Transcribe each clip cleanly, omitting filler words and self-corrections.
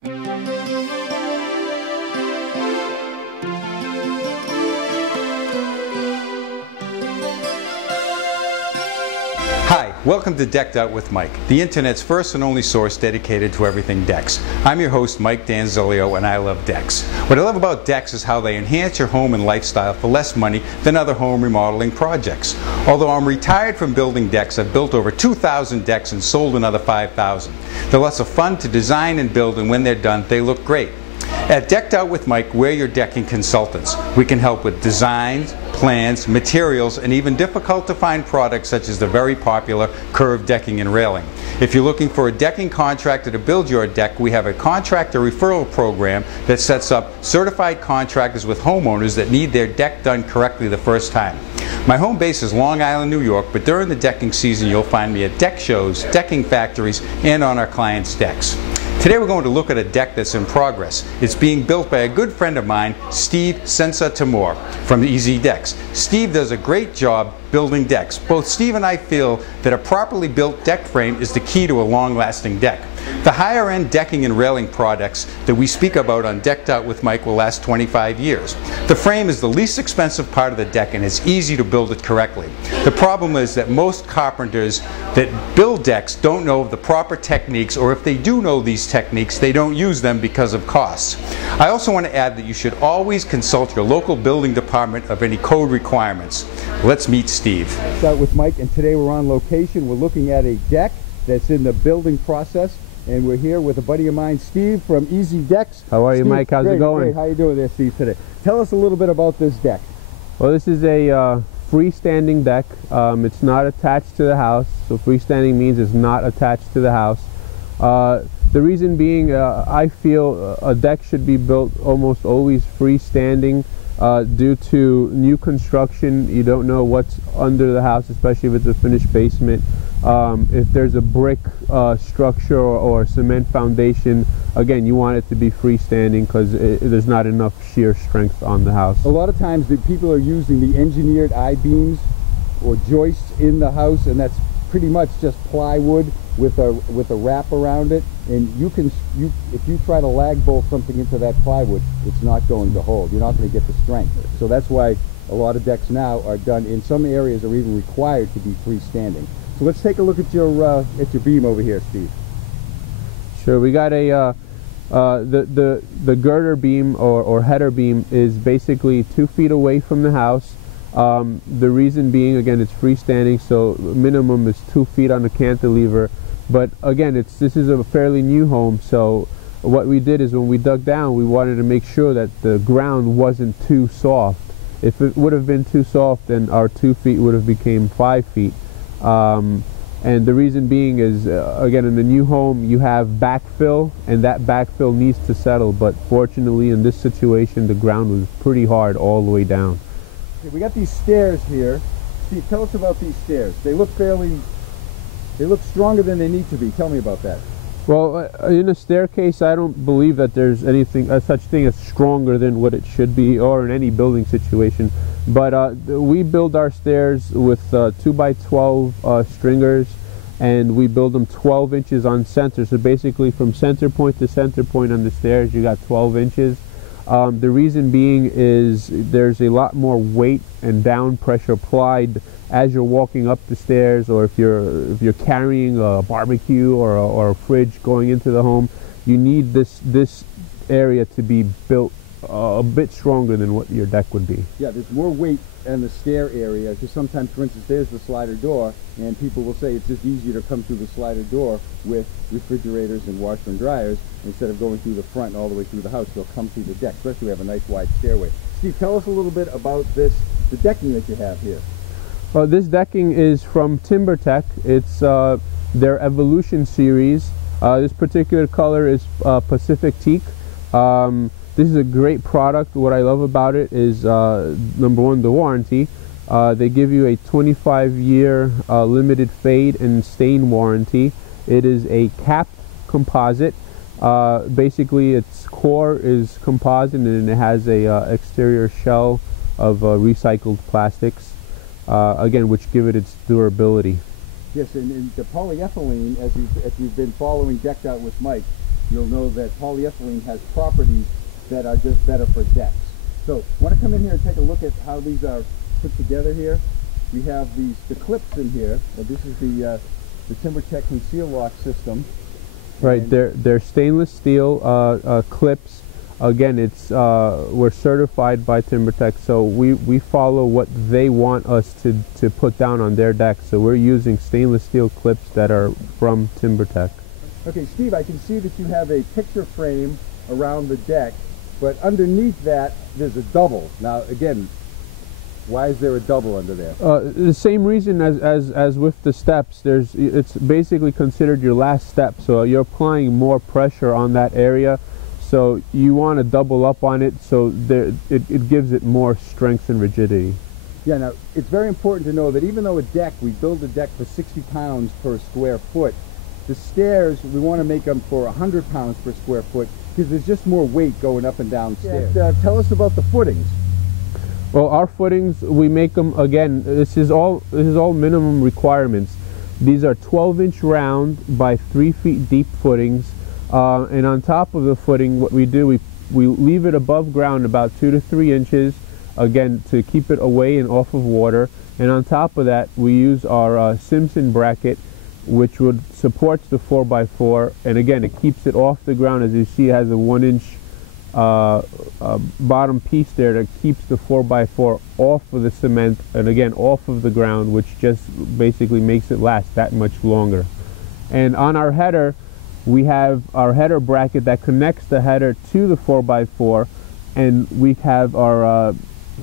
Hi, welcome to Decked Out with Mike, the internet's first and only source dedicated to everything decks. I'm your host, Mike Danzilio, and I love decks. What I love about decks is how they enhance your home and lifestyle for less money than other home remodeling projects. Although I'm retired from building decks, I've built over 2,000 decks and sold another 5,000. They're lots of fun to design and build, and when they're done, they look great. At Decked Out with Mike, we're your decking consultants. We can help with designs, plans, materials, and even difficult to find products such as the very popular curved decking and railing. If you're looking for a decking contractor to build your deck, we have a contractor referral program that sets up certified contractors with homeowners that need their deck done correctly the first time. My home base is Long Island, New York, but during the decking season you'll find me at deck shows, decking factories, and on our clients' decks. Today we're going to look at a deck that's in progress. It's being built by a good friend of mine, Steve Senzatimore from Easy Decks. Steve does a great job building decks. Both Steve and I feel that a properly built deck frame is the key to a long-lasting deck. The higher-end decking and railing products that we speak about on Decked Out with Mike will last 25 years. The frame is the least expensive part of the deck, and it's easy to build it correctly. The problem is that most carpenters that build decks don't know the proper techniques, or if they do know these techniques, they don't use them because of costs. I also want to add that you should always consult your local building department of any code requirements. Let's meet Steve. Decked Out with Mike, and today we're on location. We're looking at a deck that's in the building process. And we're here with a buddy of mine, Steve from Easy Decks. How are you, Steve, Mike? How's it going? Great. How you doing there, Steve, today? Tell us a little bit about this deck. Well, this is a freestanding deck. It's not attached to the house, so freestanding means it's not attached to the house. The reason being, I feel a deck should be built almost always freestanding. Due to new construction, you don't know what's under the house, especially if it's a finished basement. If there's a brick structure or a cement foundation, again, you want it to be freestanding because there's not enough shear strength on the house. A lot of times the people are using the engineered I-beams or joists in the house, and that's pretty much just plywood with a wrap around it. And if you try to lag bolt something into that plywood, it's not going to hold. You're not going to get the strength. So that's why a lot of decks now are done, in some areas are even required to be freestanding. So let's take a look at your beam over here, Steve. Sure. We got a the girder beam or header beam is basically 2 feet away from the house. The reason being, again, it's freestanding, so minimum is 2 feet on the cantilever. But again, this is a fairly new home, so what we did is when we dug down, we wanted to make sure that the ground wasn't too soft. If it would have been too soft, then our 2 feet would have became 5 feet. And the reason being is, again, in the new home you have backfill, and that backfill needs to settle, but fortunately in this situation the ground was pretty hard all the way down. Okay, we got these stairs here. Steve, tell us about these stairs. They look stronger than they need to be. Tell me about that. Well, in a staircase, I don't believe that there's anything, such thing as stronger than what it should be, or in any building situation. But we build our stairs with 2x12 stringers, and we build them 12 inches on center. So basically from center point to center point on the stairs, you got 12 inches. The reason being is there's a lot more weight and down pressure applied as you're walking up the stairs, or if you're carrying a barbecue or a fridge going into the home. You need this area to be built a bit stronger than what your deck would be. Yeah, there's more weight in the stair area, because sometimes, for instance, there's the slider door, and people will say it's just easier to come through the slider door with refrigerators and washer and dryers instead of going through the front and all the way through the house. They'll come through the deck, especially we have a nice wide stairway. Steve, tell us a little bit about the decking that you have here. This decking is from Timbertech. It's their Evolution series. This particular color is Pacific Teak. This is a great product. What I love about it is, number one, the warranty. They give you a 25-year limited fade and stain warranty. It is a capped composite. Basically, its core is composite, and it has a exterior shell of recycled plastics, again, which give it its durability. Yes, and the polyethylene, as you've been following Decked Out with Mike, you'll know that polyethylene has properties that are just better for decks. So I want to come in here and take a look at how these are put together here. We have the clips in here. This is the Timbertech conceal lock system. Right, they're stainless steel clips. Again, it's we're certified by Timbertech, so we follow what they want us to put down on their deck. So we're using stainless steel clips that are from Timbertech. Okay, Steve, I can see that you have a picture frame around the deck, but underneath that there's a double. Now, again, why is there a double under there? The same reason as with the steps. It's basically considered your last step, so you're applying more pressure on that area. So you want to double up on it, so it gives it more strength and rigidity. Yeah, now it's very important to know that even though we build a deck for 60 pounds per square foot, the stairs, we want to make them for 100 pounds per square foot because there's just more weight going up and down stairs. Tell us about the footings. Well, our footings, we make them, again, this is all minimum requirements. These are 12-inch round by 3 feet deep footings. And on top of the footing, what we do, we leave it above ground about 2 to 3 inches, again, to keep it away and off of water. And on top of that, we use our Simpson bracket, which would support the 4x4. And again, it keeps it off the ground. As you see, it has a 1-inch bottom piece there that keeps the 4x4 off of the cement and again off of the ground, which just basically makes it last that much longer. And on our header, we have our header bracket that connects the header to the 4x4, and we have our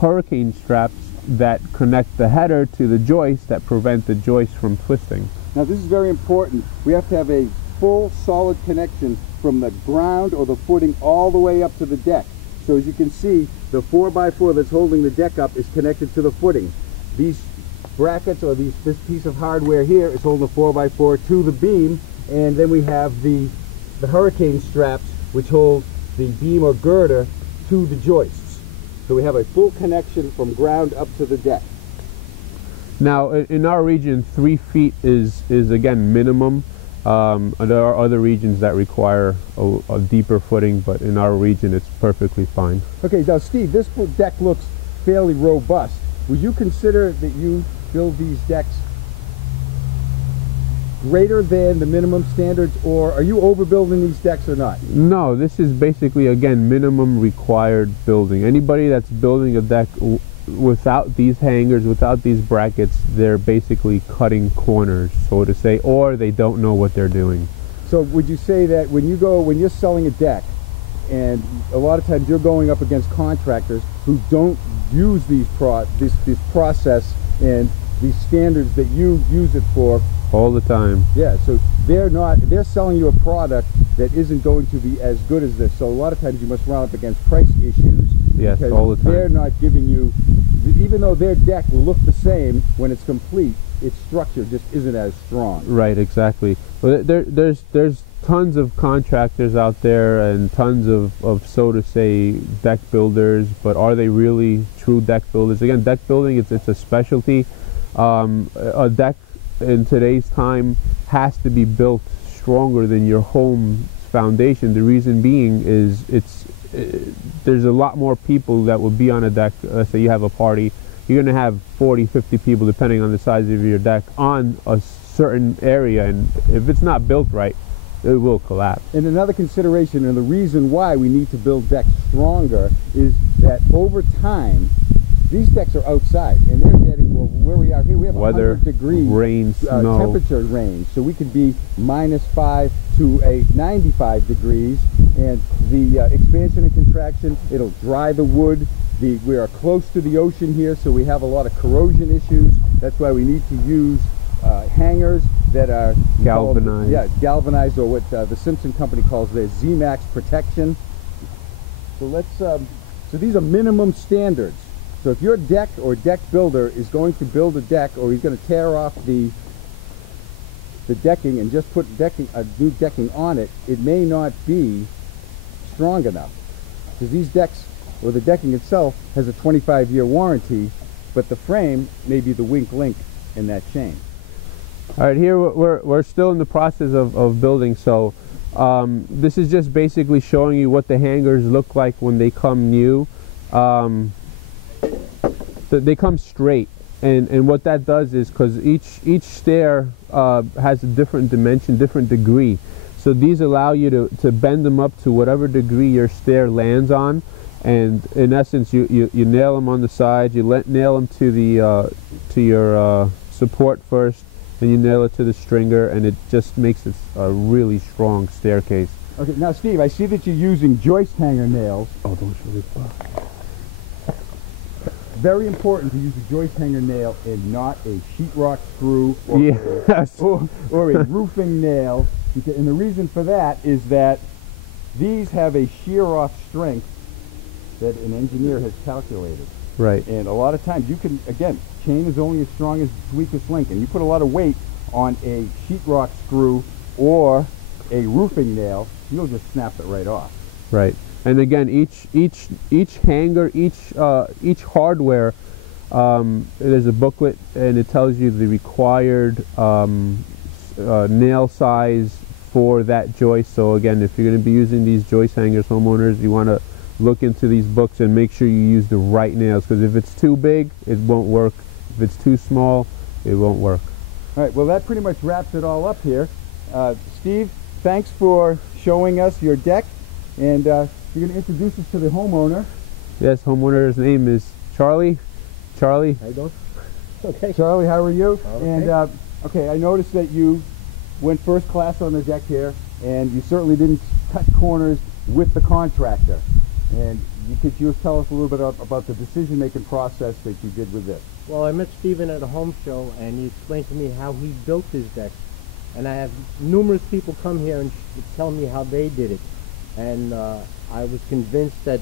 hurricane straps that connect the header to the joists that prevent the joist from twisting. Now this is very important. We have to have a full solid connection from the ground or the footing all the way up to the deck. So as you can see, the 4x4 that's holding the deck up is connected to the footing. These brackets or this piece of hardware here is holding the 4x4 to the beam, and then we have the hurricane straps which hold the beam or girder to the joists. So we have a full connection from ground up to the deck. Now in our region, 3 feet is again minimum. There are other regions that require a deeper footing, but in our region it's perfectly fine. Okay, now Steve, this deck looks fairly robust. Would you consider that you build these decks greater than the minimum standards, or are you overbuilding these decks or not? No, this is basically, again, minimum required building. Anybody that's building a deck without these hangers, without these brackets, they're basically cutting corners, so to say, or they don't know what they're doing. So would you say that when you're selling a deck, and a lot of times you're going up against contractors who don't use this process and these standards that you use it for all the time? Yeah, so they're selling you a product that isn't going to be as good as this. So a lot of times you must run up against price issues. Yes, all the time. They're not giving you, even though their deck will look the same when it's complete, its structure just isn't as strong. Right, exactly. Well, there's tons of contractors out there and tons of so to say deck builders, but are they really true deck builders? Again, deck building, it's a specialty. A deck in today's time has to be built stronger than your home foundation. The reason being is there's a lot more people that will be on a deck. Let's say you have a party, you're going to have 40, 50 people, depending on the size of your deck, on a certain area, and if it's not built right, it will collapse. And another consideration, and the reason why we need to build decks stronger, is that over time, these decks are outside, and they're getting, well, where we are here, we have weather, 100 degree rain, snow, temperature range. So we could be -5 to a 95 degrees, and the expansion and contraction, it'll dry the wood. We are close to the ocean here, so we have a lot of corrosion issues. That's why we need to use hangers that are galvanized. Galvanized, or what the Simpson company calls their Z-Max protection. So so these are minimum standards. So if your deck or deck builder is going to build a deck, or he's going to tear off the decking and just put a new decking on it, it may not be strong enough. Because these decks, or the decking itself, has a 25-year warranty, but the frame may be the weak link in that chain. All right, here we're still in the process of building, so This is just basically showing you what the hangers look like when they come new. They come straight, and what that does is, because each stair has a different dimension, different degree, so these allow you to bend them up to whatever degree your stair lands on, and in essence you nail them on the sides, you nail them to the to your support first, and you nail it to the stringer, and it just makes it a really strong staircase. Okay, now Steve, I see that you're using joist hanger nails. Oh, don't show this. Very important to use a joist hanger nail and not a sheetrock screw or, yes. or a roofing nail. And the reason for that is that these have a shear-off strength that an engineer has calculated. Right. And a lot of times you can, again, chain is only as strong as its weakest link, and you put a lot of weight on a sheetrock screw or a roofing nail, you'll just snap it right off. Right. And again, each hanger, each hardware, there's a booklet, and it tells you the required nail size for that joist. So again, if you're going to be using these joist hangers, homeowners, you want to look into these books and make sure you use the right nails, because if it's too big, it won't work. If it's too small, it won't work. All right, well, that pretty much wraps it all up here. Steve, thanks for showing us your deck, and you're going to introduce us to the homeowner. Yes, homeowner's name is Charlie. Charlie. How you doing? Okay. Charlie, how are you? Okay. And okay, I noticed that you went first class on the deck here, and you certainly didn't cut corners with the contractor. And could you tell us a little bit about the decision-making process that you did with this? Well, I met Steven at a home show, and he explained to me how he built his decks. And I have numerous people come here and tell me how they did it. And I was convinced that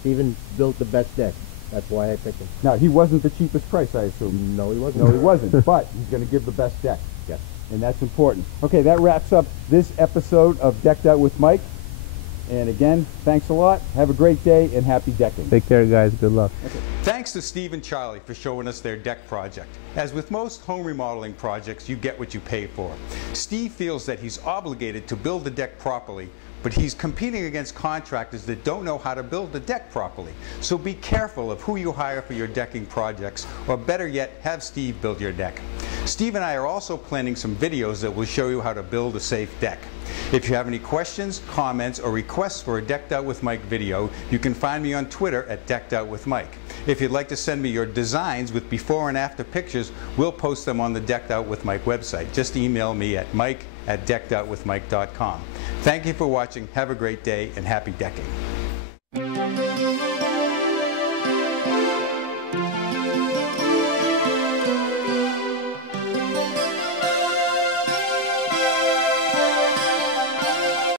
Steven built the best deck. That's why I picked him. Now, he wasn't the cheapest price, I assume. No, he wasn't. No, he wasn't. But he's going to give the best deck. Yes. And that's important. Okay, that wraps up this episode of Decked Out with Mike. And again, thanks a lot. Have a great day and happy decking. Take care, guys. Good luck. Okay. Thanks to Steve and Charlie for showing us their deck project. As with most home remodeling projects, you get what you pay for. Steve feels that he's obligated to build the deck properly, but he's competing against contractors that don't know how to build the deck properly. So be careful of who you hire for your decking projects, or better yet, have Steve build your deck. Steve and I are also planning some videos that will show you how to build a safe deck. If you have any questions, comments, or requests for a Decked Out with Mike video, you can find me on Twitter at Decked Out with Mike. If you'd like to send me your designs with before and after pictures, we'll post them on the Decked Out with Mike website. Just email me at mike@deckedoutwithmike.com. Thank you for watching. Have a great day and happy decking.